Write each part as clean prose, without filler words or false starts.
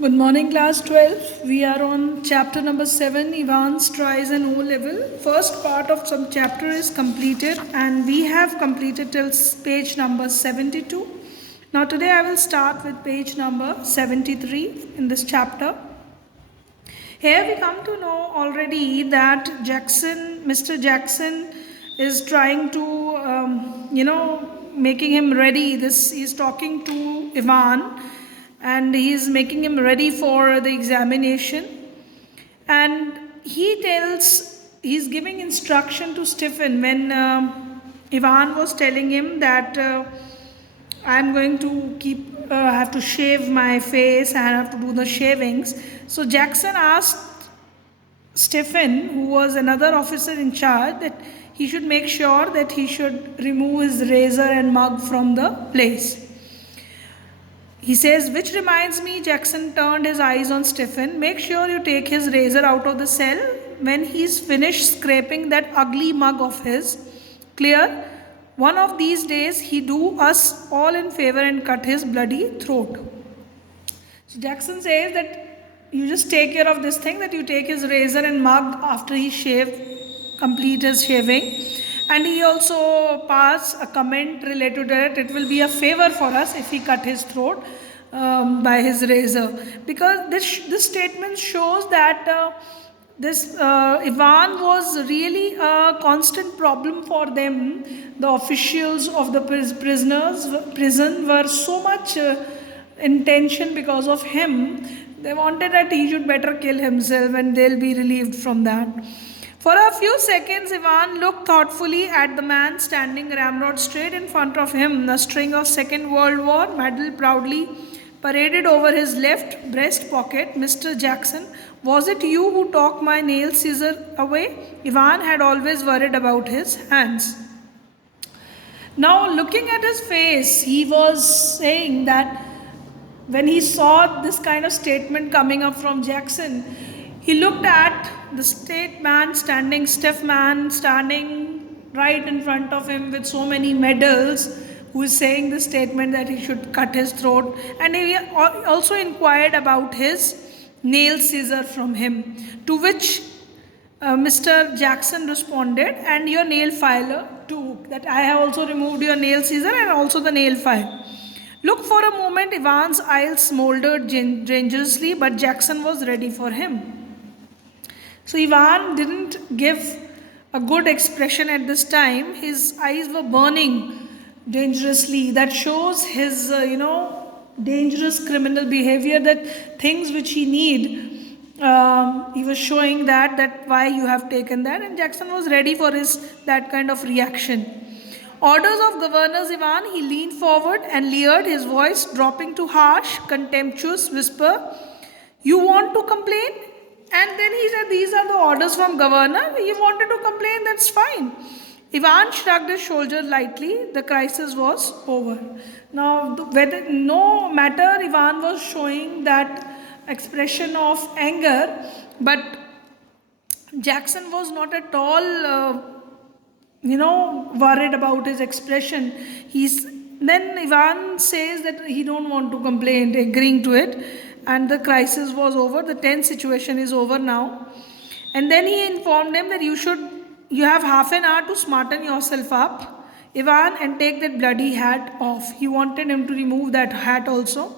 Good morning, class 12. We are on chapter number 7, Ivan's tries an O level. First part of some chapter is completed, and we have completed till page number 72. Now, today I will start with page number 73 in this chapter. Here we come to know already that Mr. Jackson is trying to, making him ready. He's talking to Ivan and he's making him ready for the examination. And he's giving instruction to Stephen when Ivan was telling him that I'm going to have to shave my face, I have to do the shavings. So Jackson asked Stephen, who was another officer in charge, that he should make sure that he should remove his razor and mug from the place. He says, which reminds me, Jackson turned his eyes on Stephen, make sure you take his razor out of the cell when he's finished scraping that ugly mug of his. Clear? One of these days he do us all in favor and cut his bloody throat. So Jackson says that you just take care of this thing, that you take his razor and mug after he complete his shaving. And he also passed a comment related to that it will be a favor for us if he cut his throat by his razor. Because this statement shows that Ivan was really a constant problem for them. The officials of the prison were so much in tension because of him. They wanted that he should better kill himself and they'll be relieved from that. For a few seconds, Ivan looked thoughtfully at the man standing ramrod straight in front of him. A string of Second World War medal proudly paraded over his left breast pocket. Mr. Jackson, was it you who took my nail scissor away? Ivan had always worried about his hands. Now, looking at his face, he was saying that when he saw this kind of statement coming up from Jackson, he looked at the stiff man standing right in front of him with so many medals, who is saying the statement that he should cut his throat, and he also inquired about his nail scissor from him, to which Mr. Jackson responded, and your nail filer too, that I have also removed your nail scissor and also the nail file. Look, for a moment Ivan's eyes smoldered dangerously, but Jackson was ready for him. So Ivan didn't give a good expression at this time. His eyes were burning dangerously. That shows his, dangerous criminal behavior, that things which he need. He was showing that why you have taken that, and Jackson was ready for that kind of reaction. Orders of Governor Ivan, he leaned forward and leered, his voice dropping to harsh, contemptuous whisper. You want to complain? And then he said, these are the orders from governor. He wanted to complain, that's fine. Ivan shrugged his shoulders lightly. The crisis was over. Now, no matter Ivan was showing that expression of anger, but Jackson was not at all, worried about his expression. Then Ivan says that he don't want to complain, agreeing to it. And the crisis was over, the tense situation is over now. And then he informed him that you have half an hour to smarten yourself up, Ivan, and take that bloody hat off. He wanted him to remove that hat also.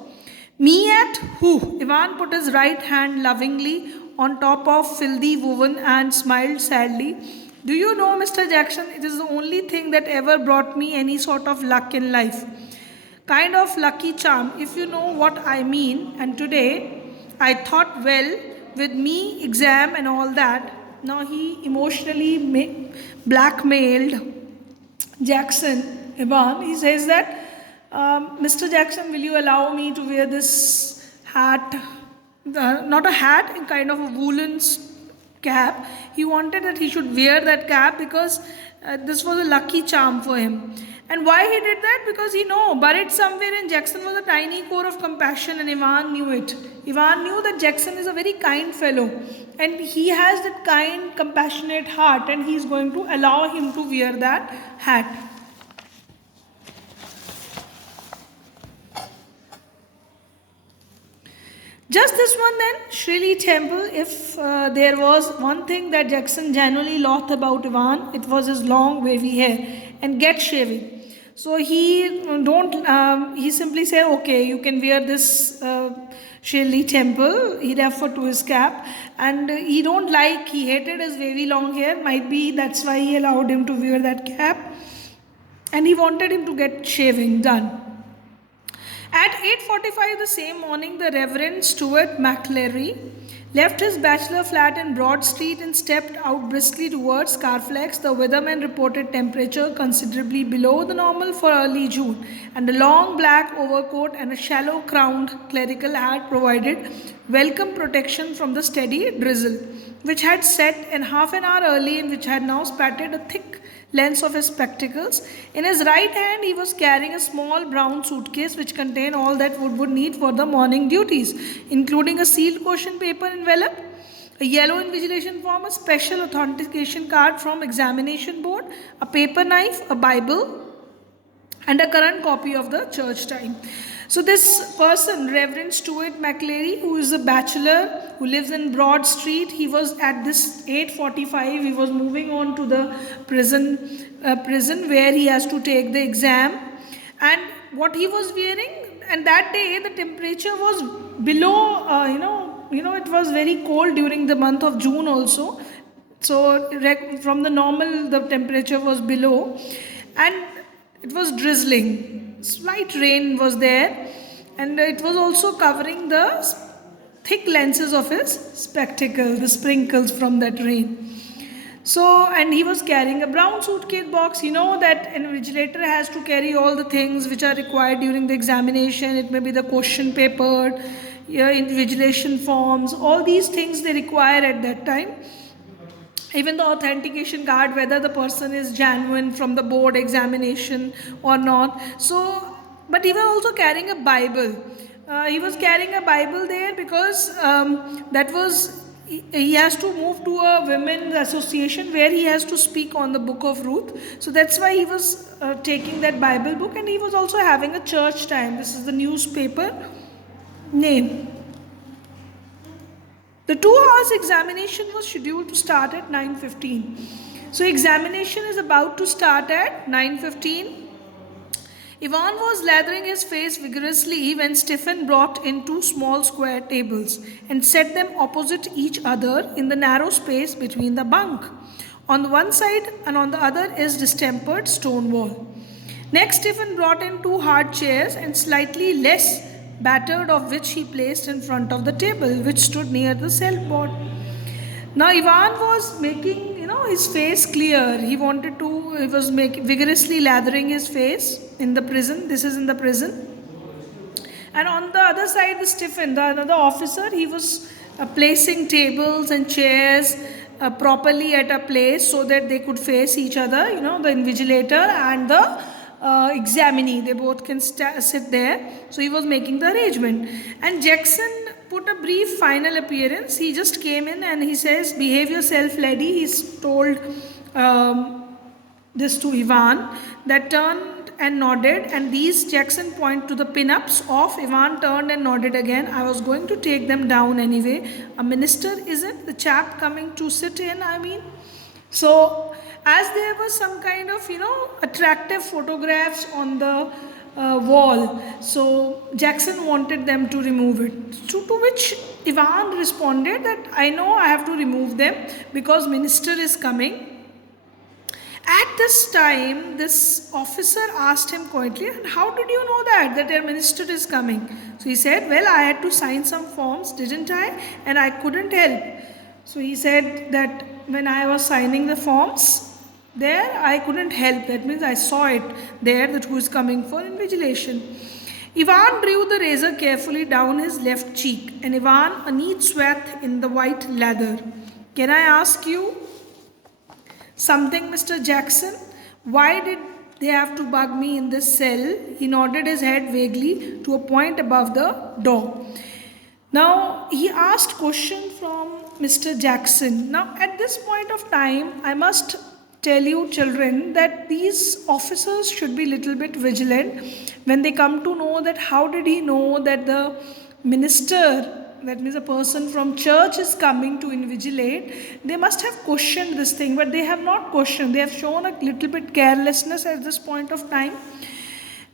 Me at who? Ivan put his right hand lovingly on top of filthy woven and smiled sadly. Do you know, Mr. Jackson, it is the only thing that ever brought me any sort of luck in life. Kind of lucky charm, if you know what I mean. And today, I thought, well, with me, exam and all that, now he emotionally blackmailed Jackson, Ivan. He says that, Mr. Jackson, will you allow me to wear this hat? Not a hat, kind of a woolen cap. He wanted that he should wear that cap because this was a lucky charm for him. And why he did that? Because buried somewhere in Jackson was a tiny core of compassion, and Ivan knew it. Ivan knew that Jackson is a very kind fellow, and he has that kind, compassionate heart, and he is going to allow him to wear that hat. Just this one then, Shirley Temple, if there was one thing that Jackson genuinely loved about Ivan, it was his long wavy hair and get shaving. So he simply said, okay, you can wear this Shirley Temple. He referred to his cap, and he hated his wavy long hair. Might be that's why he allowed him to wear that cap, and he wanted him to get shaving done. At 8:45 the same morning, the Reverend Stuart McCleary left his bachelor flat in Broad Street and stepped out briskly towards Carfax. The weatherman reported temperature considerably below the normal for early June, and a long black overcoat and a shallow-crowned clerical hat provided welcome protection from the steady drizzle, which had set in half an hour early and which had now spattered a thick lens of his spectacles. In his right hand, he was carrying a small brown suitcase which contained all that Wood would need for the morning duties, including a sealed caution paper envelope, a yellow invigilation form, a special authentication card from examination board, a paper knife, a Bible, and a current copy of the church time. So this person, Reverend Stuart McCleary, who is a bachelor who lives in Broad Street, he was at this 8:45. He was moving on to the prison where he has to take the exam, and what he was wearing. And that day the temperature was below. It was very cold during the month of June also. So from the normal, the temperature was below, and it was drizzling. Slight rain was there, and it was also covering the thick lenses of his spectacle, the sprinkles from that rain. So, and he was carrying a brown suitcase box. You know that an invigilator has to carry all the things which are required during the examination. It may be the question paper, invigilation forms, all these things they require at that time. Even the authentication card, whether the person is genuine from the board examination or not. So, but he was also carrying a Bible. He was carrying a Bible there because he has to move to a women's association where he has to speak on the book of Ruth. So that's why he was taking that Bible book, and he was also having a church time. This is the newspaper name. The 2 hours examination was scheduled to start at 9:15. So examination is about to start at 9:15. Ivan was lathering his face vigorously when Stephen brought in 2 small square tables and set them opposite each other in the narrow space between the bunk. On the one side and on the other is distempered stone wall. Next, Stephen brought in 2 hard chairs and slightly less battered, of which he placed in front of the table, which stood near the cell board. Now Ivan was making, his face clear. He was vigorously lathering his face in the prison. This is in the prison. And on the other side, the Stephen, the another officer, he was placing tables and chairs properly at a place so that they could face each other, the invigilator and the examinee, they both can sit there. So he was making the arrangement, and Jackson put a brief final appearance. He just came in and he says, behave yourself, lady. He's told this to Ivan, that turned and nodded, and these Jackson point to the pin-ups of. Ivan turned and nodded again. I was going to take them down anyway. A minister, isn't the chap coming to sit in, So as there was some kind of attractive photographs on the wall, so Jackson wanted them to remove it, to which Ivan responded that I know I have to remove them because minister is coming. At this time, this officer asked him quietly, and how did you know that your minister is coming? So he said, well, I had to sign some forms, didn't I? And I couldn't help. So he said that when I was signing the forms, there I couldn't help. That means I saw it there, that who is coming for invigilation. Ivan drew the razor carefully down his left cheek, and Ivan a neat swath in the white leather. Can I ask you something, Mr. Jackson? Why did they have to bug me in this cell? He nodded his head vaguely to a point above the door. Now he asked question from Mr. Jackson. Now at this point of time, I must tell you children that these officers should be little bit vigilant when they come to know that how did he know that the minister that means a person from church is coming to invigilate, they must have questioned this thing, but they have not questioned. They have shown a little bit carelessness at this point of time.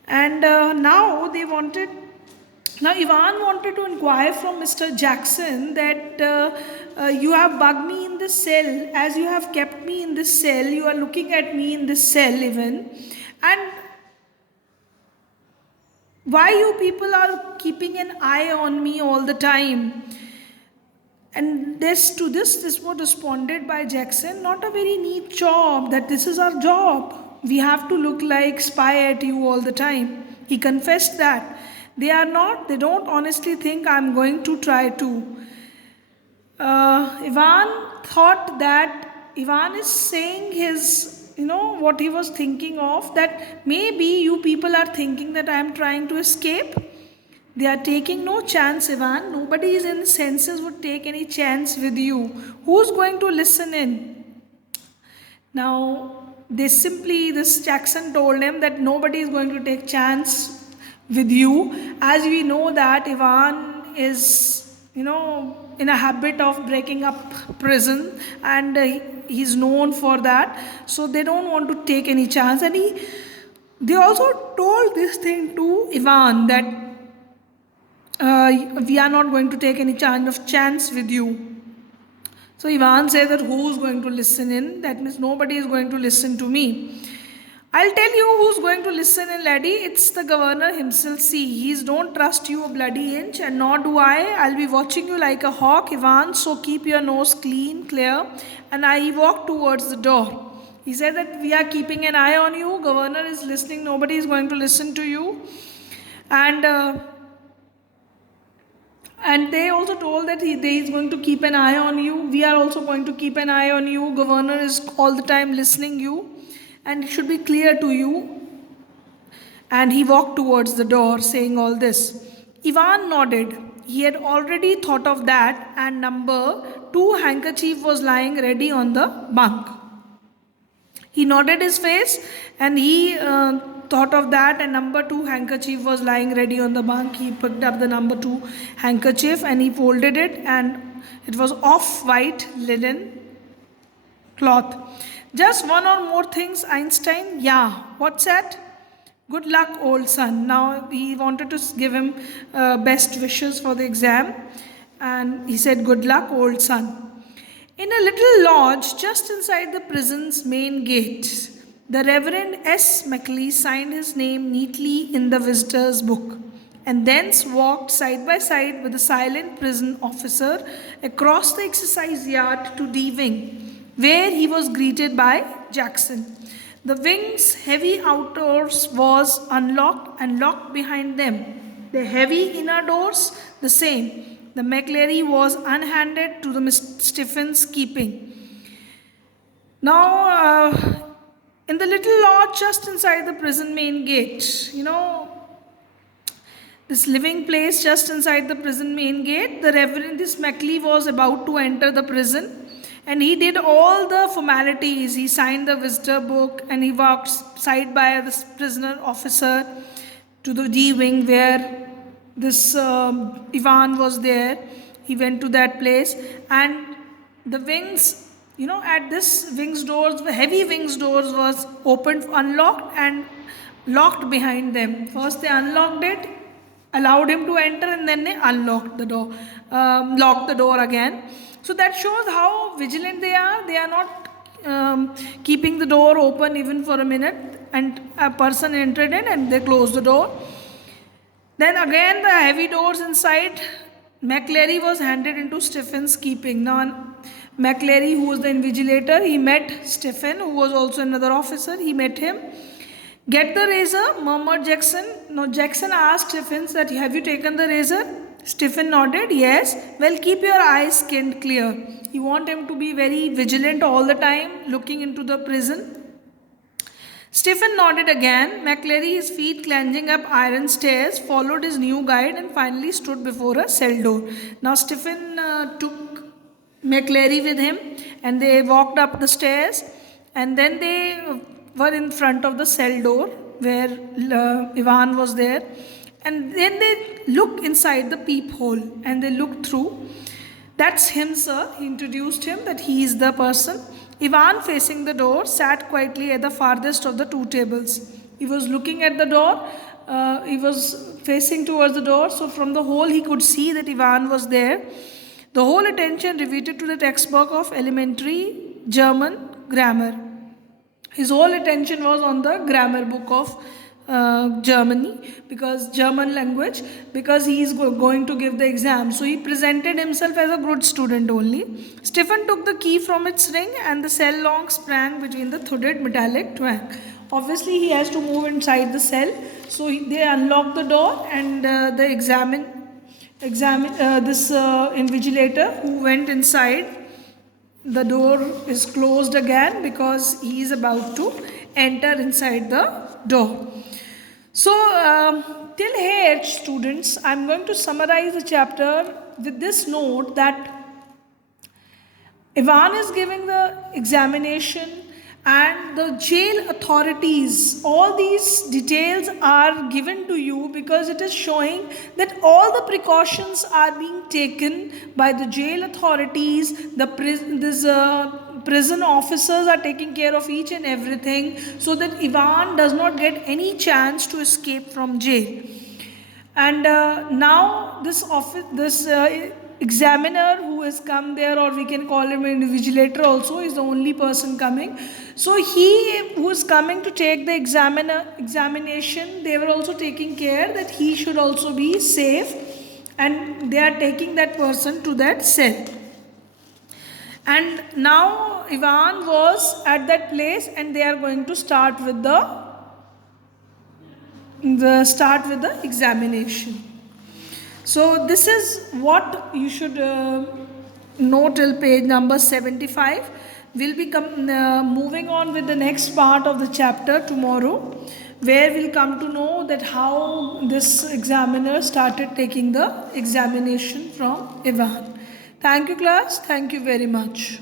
And now Ivan wanted to inquire from Mr. Jackson that you have bugged me in this cell, as you have kept me in this cell, you are looking at me in this cell even, and why you people are keeping an eye on me all the time? And this was responded by Jackson, not a very neat job, that this is our job. We have to look like spy at you all the time. He confessed that. They don't honestly think I'm going to try to. Ivan thought that Ivan is saying his, what he was thinking of, that maybe you people are thinking that I am trying to escape. They are taking no chance, Ivan. Nobody is in senses would take any chance with you. Who's going to listen in? Now, this Jackson told him that nobody is going to take chance with you, as we know that Ivan is, in a habit of breaking up prison, and he's known for that. So they don't want to take any chance. And they also told this thing to Ivan that we are not going to take any chance with you. So Ivan said that who's going to listen in? That means nobody is going to listen to me. I'll tell you who's going to listen in, laddie. It's the governor himself. See, he don't trust you a bloody inch, and nor do I. I'll be watching you like a hawk, Ivan, so keep your nose clear. And he walked towards the door. He said that we are keeping an eye on you. Governor is listening. Nobody is going to listen to you. And they also told that he is going to keep an eye on you. We are also going to keep an eye on you. Governor is all the time listening you. And it should be clear to you. And he walked towards the door saying all this. Ivan nodded. He had already thought of that, and number 2 handkerchief was lying ready on the bunk. He nodded his face, and he thought of that, and number 2 handkerchief was lying ready on the bunk. He picked up the number 2 handkerchief and he folded it, and it was off-white linen cloth. Just one or more things, Einstein. Yeah, what's that? Good luck, old son. Now he wanted to give him best wishes for the exam, and he said, good luck, old son. In a little lodge just inside the prison's main gate, the Reverend S. Macleay signed his name neatly in the visitor's book, and thence walked side by side with the silent prison officer across the exercise yard to D wing, where he was greeted by Jackson. The wing's heavy outdoors was unlocked and locked behind them. The heavy inner doors the same. The McLary was unhanded to the Miss Stephen's keeping. Now, in the little lodge just inside the prison main gate, this living place just inside the prison main gate, the Reverend Macleay was about to enter the prison. And he did all the formalities. He signed the visitor book, and he walked side by the prisoner officer to the D wing where this Ivan was there. He went to that place, and the wings, at this wings doors, the heavy wings doors was opened, unlocked and locked behind them. First they unlocked it, allowed him to enter, and then they unlocked the door, locked the door again. So that shows how vigilant they are. They are not keeping the door open even for a minute, and a person entered in and they closed the door. Then again the heavy doors inside, McLary was handed into Stephen's keeping. Now McLary, who was the invigilator, he met Stephen, who was also another officer. He met him. Get the razor, murmured Jackson. Now Jackson asked Stephen that, have you taken the razor? Stephen nodded, yes. Well, keep your eyes skinned clear. You want him to be very vigilant all the time, looking into the prison. Stephen nodded again. McLary, his feet clenching up iron stairs, followed his new guide and finally stood before a cell door. Now Stephen took McLary with him, and they walked up the stairs, and then they were in front of the cell door where Ivan was there. and then they look inside the peephole and they look through. That's him, sir. He introduced him that he is the person. Ivan, facing the door, sat quietly at the farthest of the two tables. He was looking at the door. He was facing towards the door. So from the hole, he could see that Ivan was there. The whole attention riveted to the textbook of elementary German grammar. His whole attention was on the grammar book of Germany, because German language, because he is going to give the exam. So he presented himself as a good student only. Stephen took the key from its ring and the cell lock sprang between the thudded metallic twang. Obviously he has to move inside the cell. So they unlocked the door, and the invigilator who went inside, the door is closed again because he is about to enter inside the door. So till here, students, I am going to summarize the chapter with this note that Ivan is giving the examination, and the jail authorities, all these details are given to you because it is showing that all the precautions are being taken by the jail authorities. The prison officers are taking care of each and everything so that Ivan does not get any chance to escape from jail. And now this examiner who has come there, or we can call him an invigilator also, is the only person coming. So he who is coming to take the examination, they were also taking care that he should also be safe, and they are taking that person to that cell. And now Ivan was at that place, and they are going to start with the examination. So this is what you should know till page number 75. We'll be moving on with the next part of the chapter tomorrow, where we'll come to know that how this examiner started taking the examination from Ivan. Thank you, class. Thank you very much.